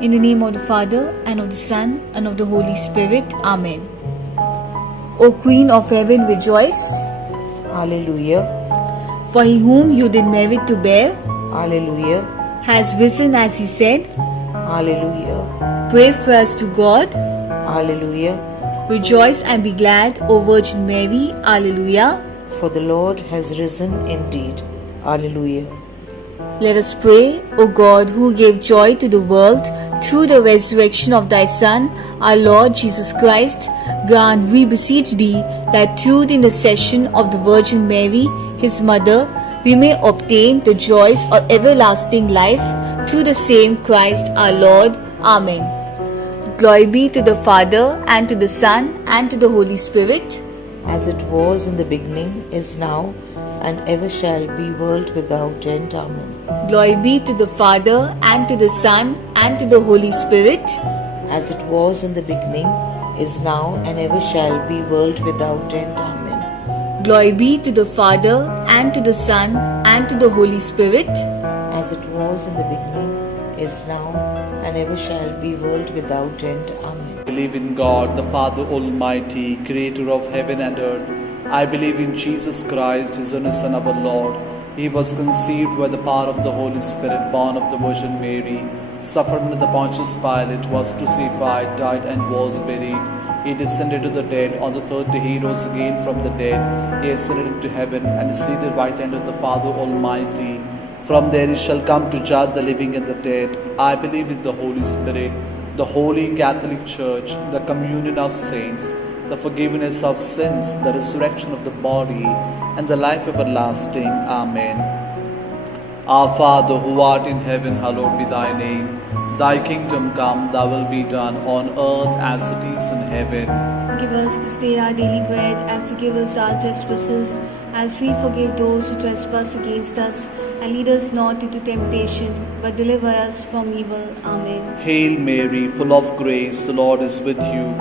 In the name of the Father, and of the Son, and of the Holy Spirit. Amen. O Queen of Heaven, rejoice. Hallelujah. For he whom you did merit to bear Hallelujah. has risen as he said. Hallelujah. Pray for us to God. Hallelujah. Rejoice and be glad, O Virgin Mary. Alleluia. For the Lord has risen indeed. Hallelujah. Let us pray. O God, who gave joy to the world through the resurrection of thy Son, our Lord Jesus Christ, grant, we beseech thee, that through the intercession of the Virgin Mary, his mother, we may obtain the joys of everlasting life through the same Christ our Lord. Amen. Glory be to the Father, and to the Son, and to the Holy Spirit. As it was in the beginning, is now, and ever shall be, world without end. Amen. Glory be to the Father, and to the Son, and to the Holy Spirit. As it was in the beginning, is now, and ever shall be, world without end. Amen. Glory be to the Father, and to the Son, and to the Holy Spirit. As it was in the beginning, is now, and ever shall be, world without end. Amen. I believe in God, the Father Almighty, creator of heaven and earth. I believe in Jesus Christ, his only Son, our Lord. He was conceived by the power of the Holy Spirit, born of the Virgin Mary, suffered under the Pontius Pilate, was crucified, died, and was buried. He descended to the dead. On the third day he rose again from the dead. He ascended into heaven, and is seated at the right hand of the Father Almighty. From there he shall come to judge the living and the dead. I believe in the Holy Spirit, the Holy Catholic Church, the communion of saints, the forgiveness of sins, the resurrection of the body, and the life everlasting. Amen. Our Father, who art in heaven, hallowed be thy name. Thy kingdom come, thy will be done on earth as it is in heaven. Give us this day our daily bread, and forgive us our trespasses, as we forgive those who trespass against us. And lead us not into temptation, but deliver us from evil. Amen. Hail Mary, full of grace, the Lord is with you.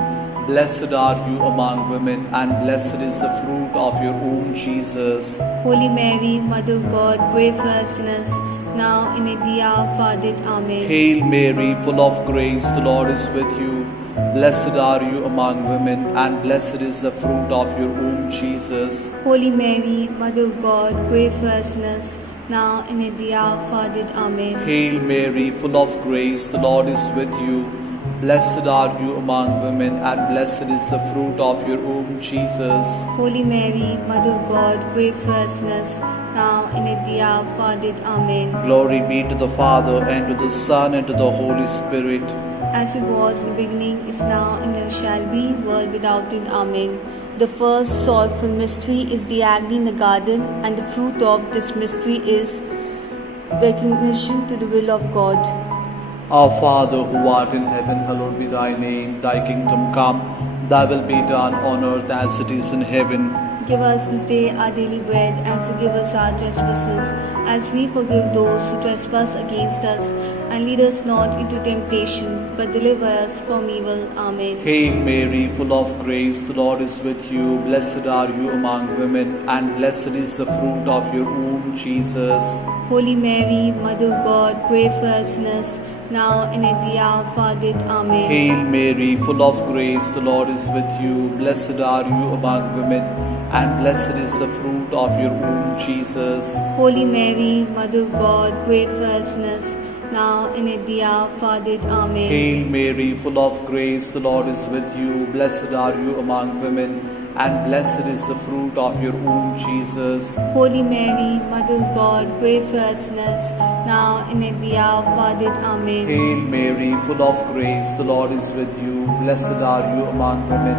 Blessed are you among women, and blessed is the fruit of your womb, Jesus. Holy Mary, Mother of God, pray for us sinners, now and at the hour of our death. Amen. Hail Mary, full of grace, the Lord is with you. Blessed are you among women, and blessed is the fruit of your womb, Jesus. Holy Mary, Mother of God, pray for us sinners, now and at the hour of our death. Amen. Hail Mary, full of grace, the Lord is with you. Blessed are you among women, and blessed is the fruit of your womb, Jesus. Holy Mary, Mother of God, pray for us sinners, now and at the hour of our death. Amen. Glory be to the Father, and to the Son, and to the Holy Spirit. As it was in the beginning, is now, and ever shall be, world without end. Amen. The first sorrowful mystery is the agony in the garden, and the fruit of this mystery is recognition to the will of God. Our Father, who art in heaven, hallowed be thy name. Thy kingdom come, thy will be done on earth as it is in heaven. Give us this day our daily bread, and forgive us our trespasses, as we forgive those who trespass against us. And lead us not into temptation, but deliver us from evil. Amen. Hail Mary, full of grace, the Lord is with you. Blessed are you among women, and blessed is the fruit of your womb, Jesus. Holy Mary, Mother of God, pray for us sinners, now and at the hour of our death. Amen. Hail Mary, full of grace, the Lord is with you. Blessed are you among women, and blessed is the fruit of your womb, Jesus. Holy Mary, Mother of God, pray for us sinners, now and at the hour of our death. Amen. Hail Mary, full of grace, the Lord is with you. Blessed are you among women, and blessed is the fruit of your womb, Jesus. Holy Mary, Mother of God, pray for us sinners, now and at the hour of our death. Amen. Hail Mary, full of grace, the Lord is with you. Blessed are you among women,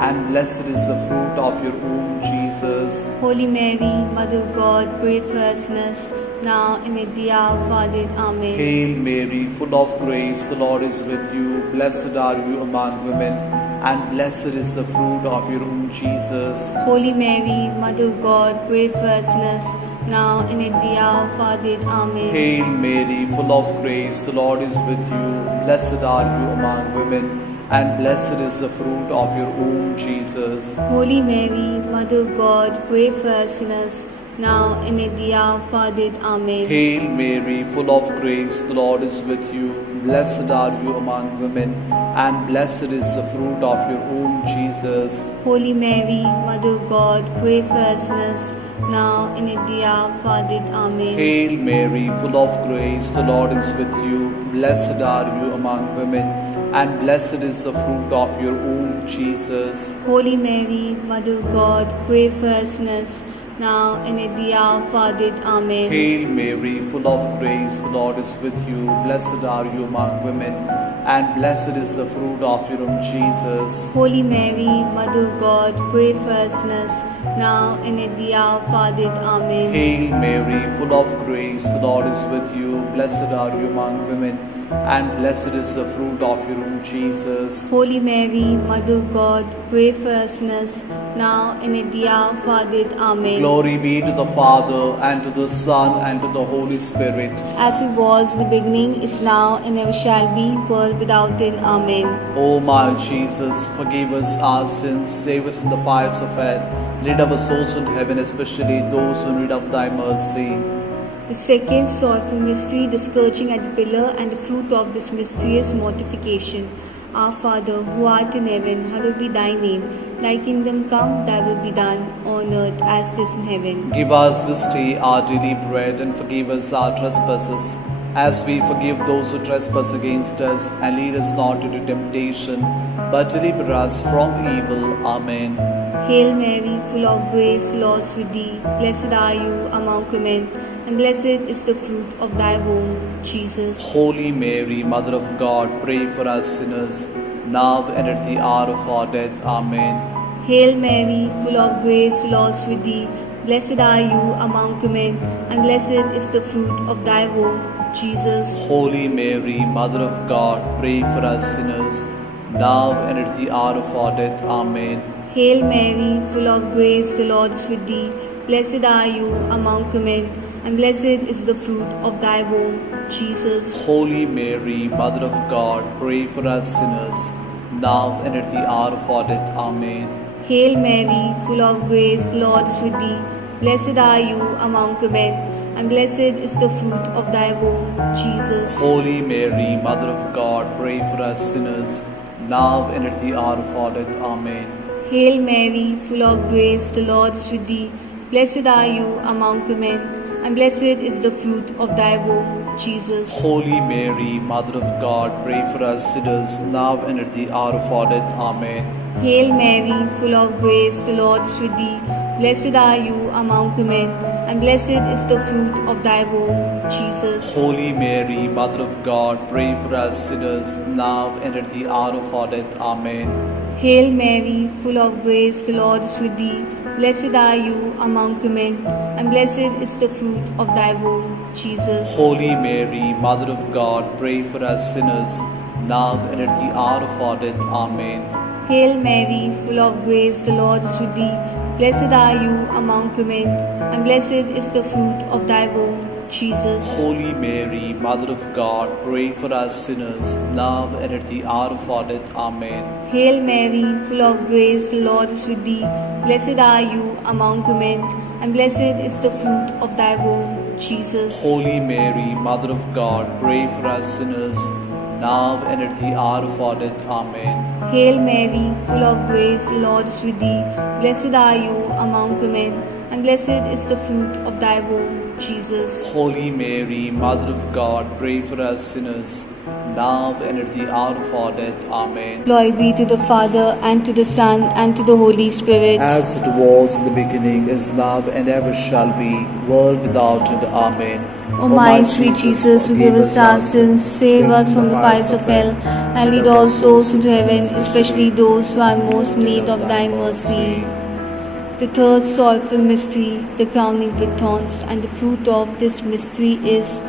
and blessed is the fruit of your womb, Jesus. Holy Mary, Mother of God, pray for us sinners, now and at the hour of our death. Amen. Hail Mary, full of grace, the Lord is with you. Blessed are you among women, and blessed is the fruit of your womb, Jesus. Holy Mary, Mother of God, pray for us sinners, now and at the hour of our death. Amen. Hail Mary, full of grace, the Lord is with you. Blessed are you among women, and blessed is the fruit of your womb, Jesus. Holy Mary, Mother of God, pray for us sinners, now and at the hour of our death. Amen. Hail Mary, full of grace, the Lord is with you. Blessed are you among women, and blessed is the fruit of your womb, Jesus. Holy Mary, Mother of God, pray for us sinners, now and at the hour of our death. Amen. Hail Mary, full of grace, the Lord is with you. Blessed are you among women, and blessed is the fruit of your womb, Jesus. Holy Mary, Mother of God, pray for us sinners, now and at the hour of our death. Amen. Hail Mary, full of grace, the Lord is with you. Blessed are you among women, and blessed is the fruit of your womb, Jesus. Holy Mary, Mother of God, pray for us sinners, now and at the hour of our death. Amen. Hail Mary, full of grace, the Lord is with you. Blessed are you among women, and blessed is the fruit of your womb, Jesus. Holy Mary, Mother of God, pray for us sinners, now and at the hour of our death. Amen. Glory be to the Father, and to the Son, and to the Holy Spirit. As it was in the beginning, is now, and ever shall be, world without end. Amen. O my Jesus, forgive us our sins, save us from the fires of hell, lead our souls into heaven, especially those who need of thy mercy. The second sorrowful mystery, the scourging at the pillar, and the fruit of this mystery is mortification. Our Father, who art in heaven, hallowed be thy name. Thy kingdom come, thy will be done, on earth as it is in heaven. Give us this day our daily bread, and forgive us our trespasses, as we forgive those who trespass against us. And lead us not into temptation, but deliver us from evil. Amen. Hail Mary, full of grace, the Lord is with thee. Blessed are you among women, and blessed is the fruit of thy womb, Jesus. Holy Mary, Mother of God, pray for us sinners, now and at the hour of our death. Amen. Hail Mary, full of grace, the Lord is with thee. Blessed are you among women, and blessed is the fruit of thy womb, Jesus. Holy Mary, Mother of God, pray for us sinners, now and at the hour of our death. Amen. Hail Mary, full of grace, the Lord is with thee. Blessed are you among women, and blessed is the fruit of thy womb, Jesus. Holy Mary, Mother of God, pray for us sinners, now and at the hour of our death. Amen. Hail Mary, full of grace, the Lord is with thee. Blessed are you among women, and blessed is the fruit of thy womb, Jesus. Holy Mary, Mother of God, pray for us sinners, now and at the hour of our death. Amen. Hail Mary, full of grace, the Lord is with thee. Blessed are you among women, and blessed is the fruit of thy womb, Jesus. Holy Mary, Mother of God, pray for us sinners, now and at the hour of our death. Amen. Hail Mary, full of grace, the Lord is with thee. Blessed are you among women, and blessed is the fruit of thy womb, Jesus. Holy Mary, Mother of God, pray for us sinners, now and at the hour of our death. Amen. Hail Mary, full of grace, the Lord is with thee. Blessed are you among women, and blessed is the fruit of thy womb, Jesus. Holy Mary, Mother of God, pray for us sinners, now and at the hour of our death. Amen. Hail Mary, full of grace, the Lord is with thee. Blessed are you among women, and blessed is the fruit of thy womb, Jesus. Holy Mary, Mother of God, pray for us sinners, now and at the hour of our death. Amen. Hail Mary, full of grace, the Lord is with thee. Blessed are you among women, and blessed is the fruit of thy womb, Jesus. Holy Mary, Mother of God, pray for us sinners, now and at the hour of our death. Amen. Hail Mary, full of grace, the Lord is with thee. Blessed are you among women, and blessed is the fruit of thy womb, Jesus. Holy Mary, Mother of God, pray for us sinners, now and at the hour of our death. Amen. Glory be to the Father, and to the Son, and to the Holy Spirit. As it was in the beginning, is now, and ever shall be, world without end. Amen. O my sweet Jesus, forgive us our sins, save us from the fires of hell, and lead all souls into heaven, especially those who are most in need of thy mercy. The third sorrowful mystery, the crowning with thorns, and the fruit of this mystery is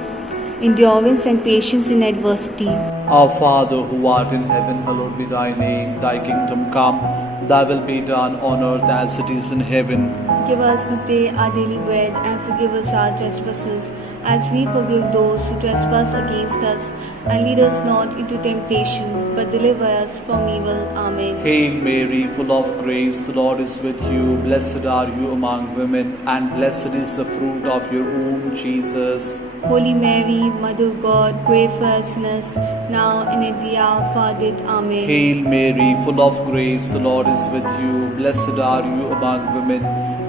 endurance and patience in adversity. Our Father, who art in heaven, hallowed be thy name. Thy kingdom come, thy will be done on earth as it is in heaven. Give us this day our daily bread, and forgive us our trespasses, as we forgive those who trespass against us. And lead us not into temptation, but deliver us from evil. Amen. Hail Mary, full of grace, the Lord is with you. Blessed are you among women, and blessed is the fruit of your womb, Jesus. Holy Mary, Mother of God, pray for us sinners, now and at the hour of our death. Amen. Hail Mary, full of grace, the Lord is with you. Blessed are you among women,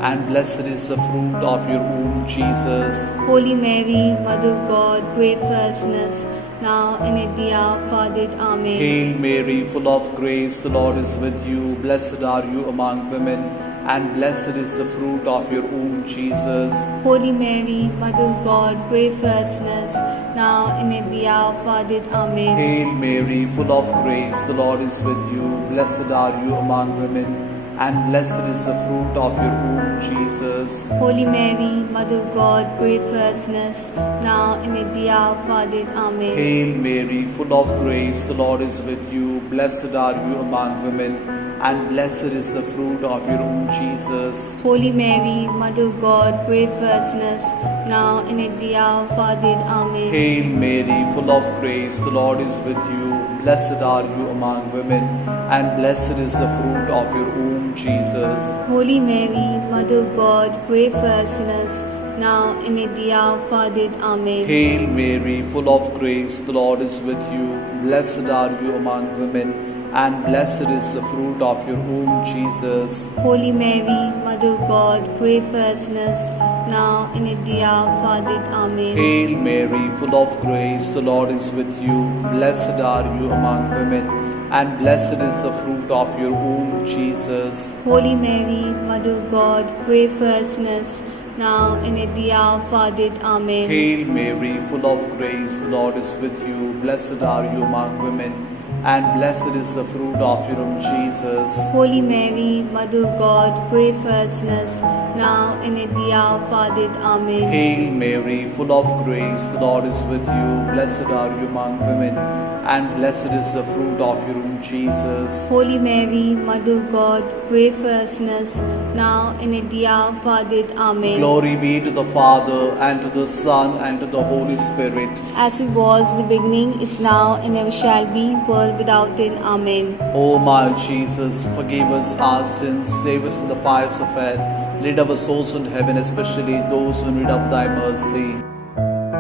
and blessed is the fruit of your womb, Jesus. Holy Mary, Mother of God, pray for us sinners, now and at the hour of our death. Amen. Hail Mary, full of grace, the Lord is with you. Blessed are you among women, and blessed is the fruit of your womb, Jesus. Holy Mary, Mother of God, pray for us sinners, now and at the hour of our death. Amen. Hail Mary, full of grace, the Lord is with you. Blessed are you among women, and blessed is the fruit of your womb, Jesus. Holy Mary, Mother of God, pray for us sinners, now and at the hour of our death. Amen. Hail Mary, full of grace, the Lord is with you. Blessed are you among women, and blessed is the fruit of your womb, Jesus. Holy Mary, Mother of God, pray for us sinners, now and at the hour of our death. Amen. Hail Mary, full of grace, the Lord is with you. Blessed are you among women, and blessed is the fruit of your womb, Jesus. Holy Mary, Mother of God, pray for us sinners, now and at the hour of our death. Amen. Hail Mary, full of grace, the Lord is with you. Blessed are you among women, and blessed is the fruit of your womb, Jesus. Holy Mary, Mother of God, pray for us sinners, now and at the hour of our death. Amen. Hail Mary, full of grace, the Lord is with you. Blessed are you among women, and blessed is the fruit of your womb, Jesus. Holy Mary, Mother of God, pray for us sinners, now and at the hour of our death. Amen. Hail Mary, full of grace, the Lord is with you. Blessed are you among women, and blessed is the fruit of your womb, Jesus. Holy Mary, Mother of God, pray for us sinners, now and at the hour of our death. Amen. Hail Mary, full of grace, the Lord is with you. Blessed are you among women, and blessed is the fruit of your womb, Jesus. Holy Mary, Mother of God, pray for us sinners, now and at the hour of our death. Amen. Glory be to the Father, and to the Son, and to the Holy Spirit. As it was in the beginning, is now, and ever shall be, world without end. Amen. O my Jesus, forgive us our sins, save us from the fires of hell, lead our souls into heaven, especially those who need of thy mercy.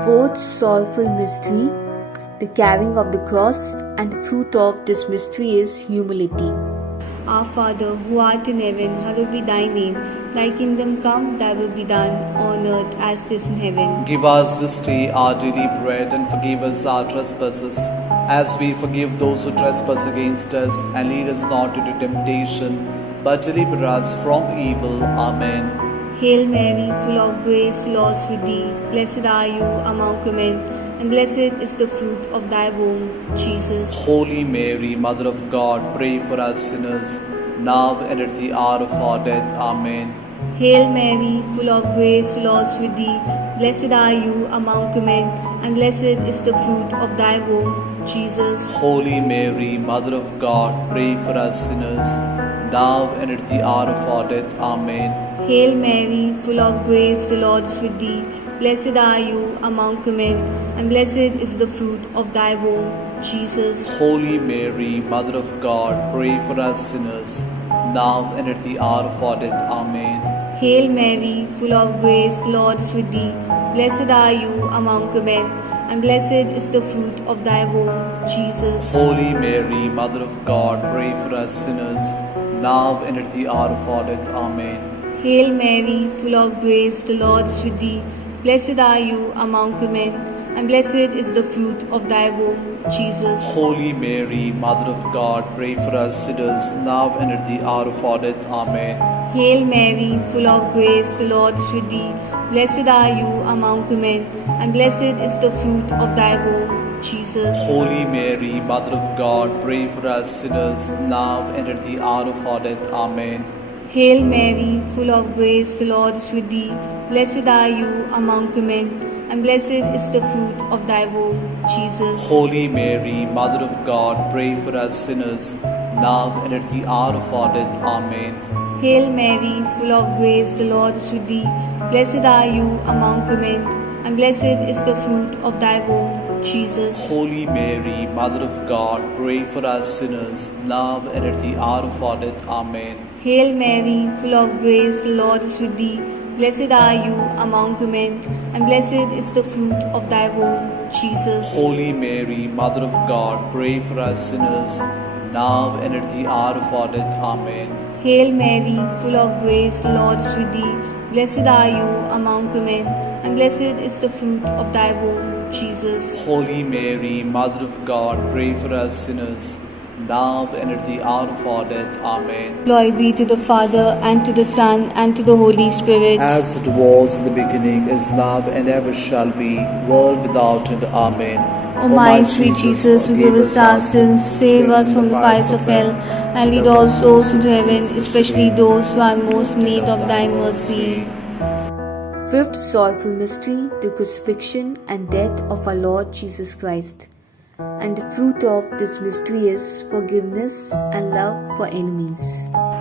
Fourth sorrowful mystery, the carrying of the cross, and the fruit of this mystery is humility. Our Father, who art in heaven, hallowed be thy name. Thy kingdom come, thy will be done, on earth as it is in heaven. Give us this day our daily bread, and forgive us our trespasses, as we forgive those who trespass against us. And lead us not into temptation, but deliver us from evil. Amen. Hail Mary, full of grace, the Lord is with thee. Blessed are you among women, and blessed is the fruit of thy womb, Jesus. Holy Mary, Mother of God, pray for us sinners, now and at the hour of our death. Amen. Hail Mary, full of grace, the Lord is with thee. Blessed are you among women, and blessed is the fruit of thy womb, Jesus. Holy Mary, Mother of God, pray for us sinners, now and at the hour of our death. Amen. Hail Mary, full of grace, the Lord is with thee. Blessed are you among women, and blessed is the fruit of thy womb, Jesus. Holy Mary, Mother of God, pray for us sinners, now and at the hour of our death. Amen. Hail Mary, full of grace, the Lord is with thee. Blessed are you among women, and blessed is the fruit of thy womb, Jesus. Holy Mary, Mother of God, pray for us sinners, now and at the hour of our death. Amen. Hail Mary, full of grace, the Lord is with thee. Blessed are you among women, and blessed is the fruit of thy womb, Jesus. Holy Mary, Mother of God, pray for us sinners, now and at the hour of our death. Amen. Hail Mary, full of grace, the Lord is with thee. Blessed are you among women, and blessed is the fruit of thy womb, Jesus. Holy Mary, Mother of God, pray for us sinners, now and at the hour of our death. Amen. Hail Mary, full of grace, the Lord is with thee. Blessed are you among women, and blessed is the fruit of thy womb, Jesus. Holy Mary, Mother of God, pray for us sinners, now and at the hour of our death. Amen. Hail Mary, full of grace, the Lord is with thee. Blessed are you among women, and blessed is the fruit of thy womb, Jesus. Holy Mary, Mother of God, pray for us sinners, now and at the hour of our death. Amen. Hail Mary, full of grace, the Lord is with thee. Blessed are you among women, and blessed is the fruit of thy womb, Jesus. Holy Mary, Mother of God, pray for us sinners, now and at the hour of our death. Amen. Hail Mary, full of grace, the Lord is with thee. Blessed are you among women, and blessed is the fruit of thy womb, Jesus. Holy Mary, Mother of God, pray for us sinners, now and at the hour of our death. Amen. Glory be to the Father, and to the Son, and to the Holy Spirit. As it was in the beginning, is now, and ever shall be, world without end. Amen. O my sweet Jesus, forgive us our sins, save us from the fires of hell, and lead all souls into heaven, especially those who are most in need of thy mercy. Fifth sorrowful mystery, the crucifixion and death of our Lord Jesus Christ. And the fruit of this mystery is forgiveness and love for enemies.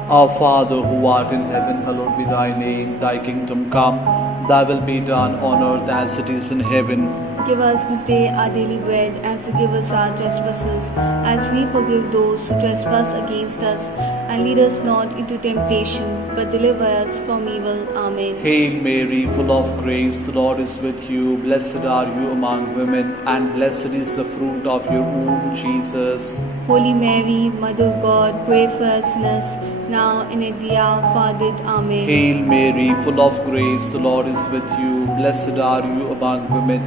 Our Father, who art in heaven, hallowed be thy name. Thy kingdom come, thy will be done on earth as it is in heaven. Give us this day our daily bread, and forgive us our trespasses, as we forgive those who trespass against us. And lead us not into temptation, but deliver us from evil. Amen. Hail Mary, full of grace, the Lord is with you. Blessed are you among women, and blessed is the fruit of your womb, Jesus. Holy Mary, Mother of God, pray for us sinners, now and at the hour of our death. Amen. Hail Mary, full of grace, the Lord is with you. Blessed are you among women,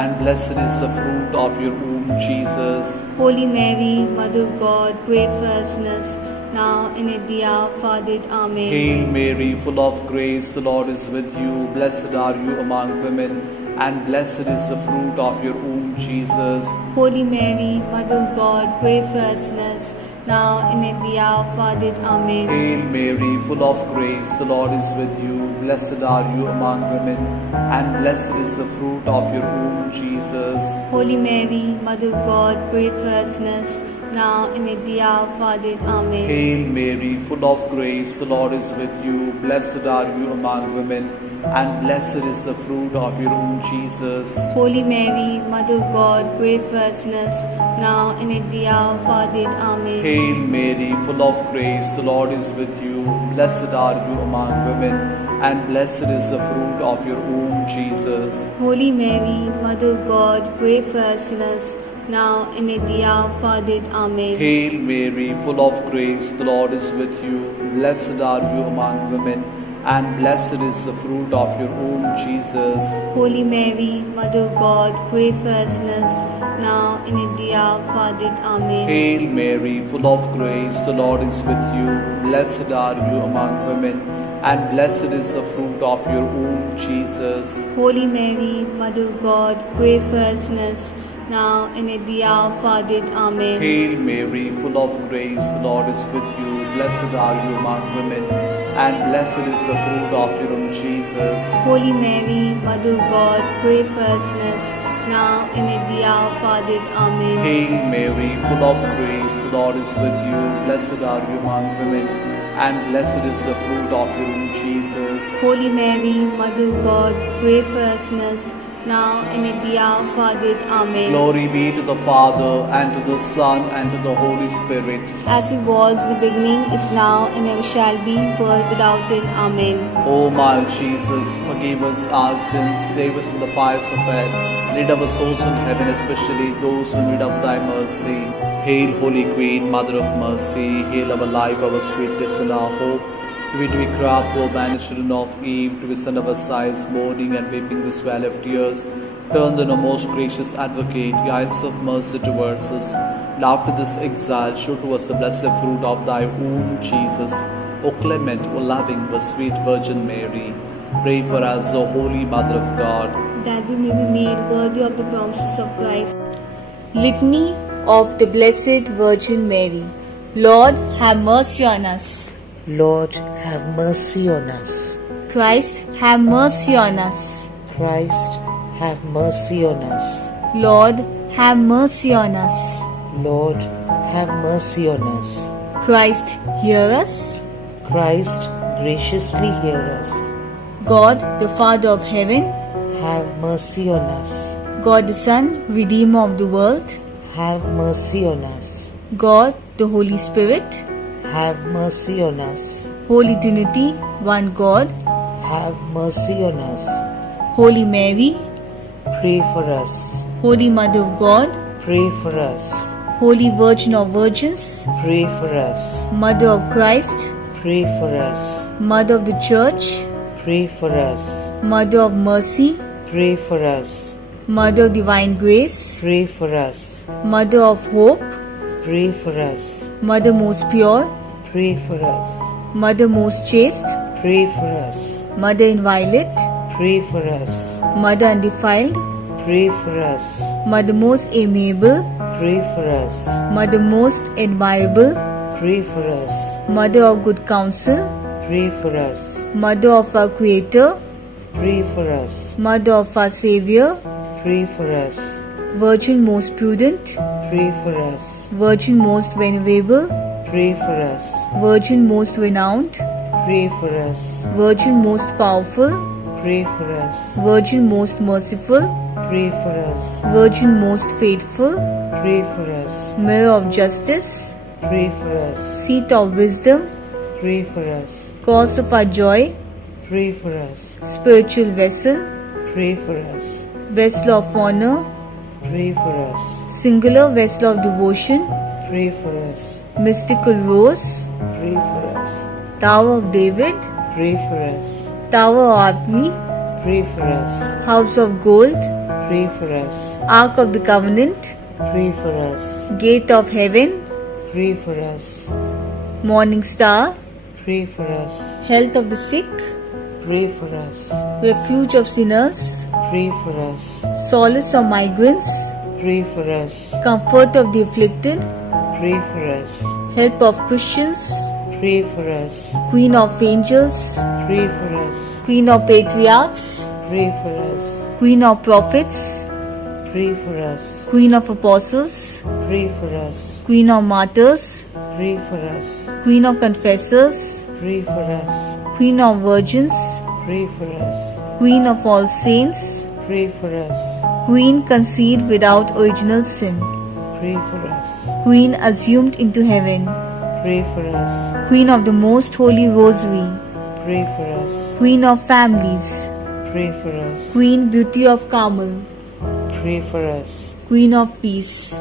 and blessed is the fruit of your womb, Jesus. Holy Mary, Mother of God, pray for us sinners, now and at the hour of our death. Amen. Hail Mary, full of grace, the Lord is with you. Blessed are you among women, and blessed is the fruit of your womb, Jesus. Holy Mary, Mother of God, pray for us sinners, now and at the hour of our death. Amen. Hail Mary, full of grace, the Lord is with you. Blessed are you among women, and blessed is the fruit of your womb, Jesus. Holy Mary, Mother of God, pray for us sinners, now and at the hour of our death. Amen. Hail Mary, full of grace, the Lord is with you. Blessed are you among women, and blessed is the fruit of your womb, Jesus. Holy Mary, Mother of God, pray for us sinners, now and at the hour of our death. Amen. Hail Mary, full of grace, the Lord is with you. Blessed are you among women, and blessed is the fruit of your womb, Jesus. Holy Mary, Mother of God, pray for us sinners, now and at the hour of our death. Amen. Hail Mary, full of grace, the Lord is with you. Blessed are you among women, and blessed is the fruit of your womb, Jesus. Holy Mary, Mother of God, pray for us sinners, now and at the hour of our death. Amen. Hail Mary, full of grace, the Lord is with you. Blessed are you among women, and blessed is the fruit of your womb, Jesus. Holy Mary, Mother of God, pray for us sinners, now and at the hour of our death. Amen. Hail Mary, full of grace, the Lord is with you. Blessed are you among women, and blessed is the fruit of your womb, Jesus. Holy Mary, Mother of God, pray for us sinners, now and at the hour of our death. Amen. Hail Mary, full of grace, the Lord is with you. Blessed are you among women, and blessed is the fruit of your womb, Jesus. Holy Mary, Mother of God, pray for us sinners, now and at the hour of our death. Amen. Glory be to the Father, and to the Son, and to the Holy Spirit. As it was in the beginning, is now, and ever shall be, world without end. Amen. O my Jesus, forgive us our sins, save us from the fires of hell, lead our souls in heaven, especially those who need of thy mercy. Hail, Holy Queen, Mother of Mercy, hail our life, our sweetness, and our hope. To it we cry, poor banished children of Eve, to we send our sighs, mourning and weeping this valley of tears. Turn then, O most gracious Advocate, your eyes of mercy towards us. And after this exile, show to us the blessed fruit of thy womb, Jesus. O clement, O loving, O sweet Virgin Mary, pray for us, O Holy Mother of God, that we may be made worthy of the promises of Christ. Litany of the Blessed Virgin Mary. Lord, have mercy on us. Lord, have mercy on us. Christ, have mercy on us. Christ, have mercy on us. Lord, have mercy on us. Lord, have mercy on us. Christ, hear us. Christ, graciously hear us. God, the Father of heaven, Have mercy on us. God the Son, Redeemer of the world, Have mercy on us. God, the Holy Spirit, Have mercy on us. Holy Trinity, one God, have mercy on us. Holy Mary, Pray for us. Holy Mother of God, Pray for us. Holy Virgin of Virgins, Pray for us. Mother of Christ, Pray for us. Mother of the Church, Pray for us. Mother of Mercy, Pray for us. Mother of Divine Grace, Pray for us. Mother of Hope, Pray for us. Mother most pure, Pray for us. Mother most chaste, Pray for us. Mother inviolate, Pray for us. Mother undefiled, Pray for us. Mother most amiable, Pray for us. Mother most admirable, Pray for us. Mother of good counsel, Pray for us. Mother of our Creator, Pray for us. Mother of our Savior, Pray for us. Virgin most prudent, Pray for us. Virgin most venerable, Pray for us. Virgin most renowned, Pray for us. Virgin most powerful, Pray for us. Virgin most merciful, Pray for us. Virgin most faithful, Pray for us. Mirror of justice, Pray for us. Seat of wisdom, Pray for us. Cause of our joy, Pray for us. Spiritual vessel, Pray for us. Vessel of honor, Pray for us. Singular vessel of devotion, Pray for us. Mystical rose, Pray for us. Tower of David, Pray for us. Tower of Arby, Pray for us. House of Gold, Pray for us. Ark of the Covenant, Pray for us. Gate of Heaven, Pray for us. Morning Star, Pray for us. Health of the Sick, Pray for us. Refuge of Sinners, Pray for us. Solace of Migrants, Pray for us. Comfort of the Afflicted, Pray for us. Help of Christians, Pray for us. Queen of Angels, Pray for us. Queen of Patriarchs, Pray for us. Queen of Prophets, Pray for us. Queen of Apostles, Pray for us. Queen of Martyrs, Pray for us. Queen of Confessors, Pray for us. Queen of Virgins, Pray for us. Queen of all saints, Pray for us. Queen conceived without original sin, Pray for us. Queen assumed into heaven, Pray for us. Queen of the most holy rosary, Pray for us. Queen of families, Pray for us. Queen beauty of Carmel, Pray for us. Queen of peace,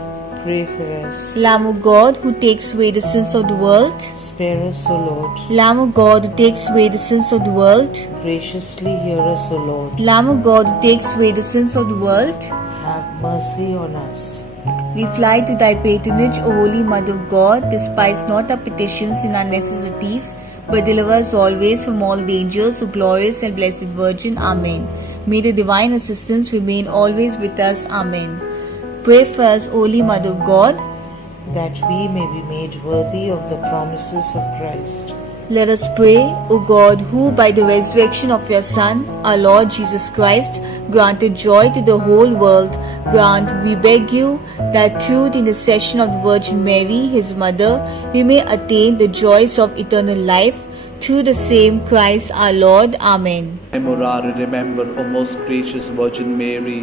Pray for us. Lamb of God who takes away the sins of the world, Spare us, O Lord. Lamb of God who takes away the sins of the world, Graciously hear us, O Lord. Lamb of God who takes away the sins of the world, Have mercy on us. we fly to thy patronage, O Holy Mother of God. Despise not our petitions in our necessities, but deliver us always from all dangers, O glorious and blessed Virgin. Amen. May the divine assistance remain always with us. Amen. Pray for us, Holy Mother of God, that we may be made worthy of the promises of Christ. Let us pray, O God, who by the resurrection of your Son, our Lord Jesus Christ, granted joy to the whole world, grant, we beg you, that through the intercession of the Virgin Mary, his mother, we may attain the joys of eternal life. Through the same Christ our Lord. Amen. Memorare, remember, O most gracious Virgin Mary,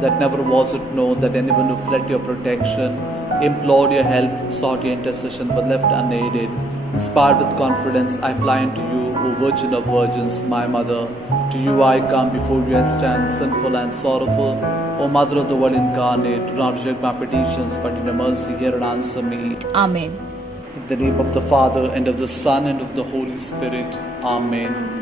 that never was it known that anyone who fled to your protection, implored your help, sought your intercession, but left unaided. Inspired with confidence, I fly unto you, O Virgin of Virgins, my Mother. To you I come, before you I stand, sinful and sorrowful. O Mother of the Word incarnate, do not reject my petitions, but in your mercy hear and answer me. Amen. In the name of the Father, and of the Son, and of the Holy Spirit. Amen.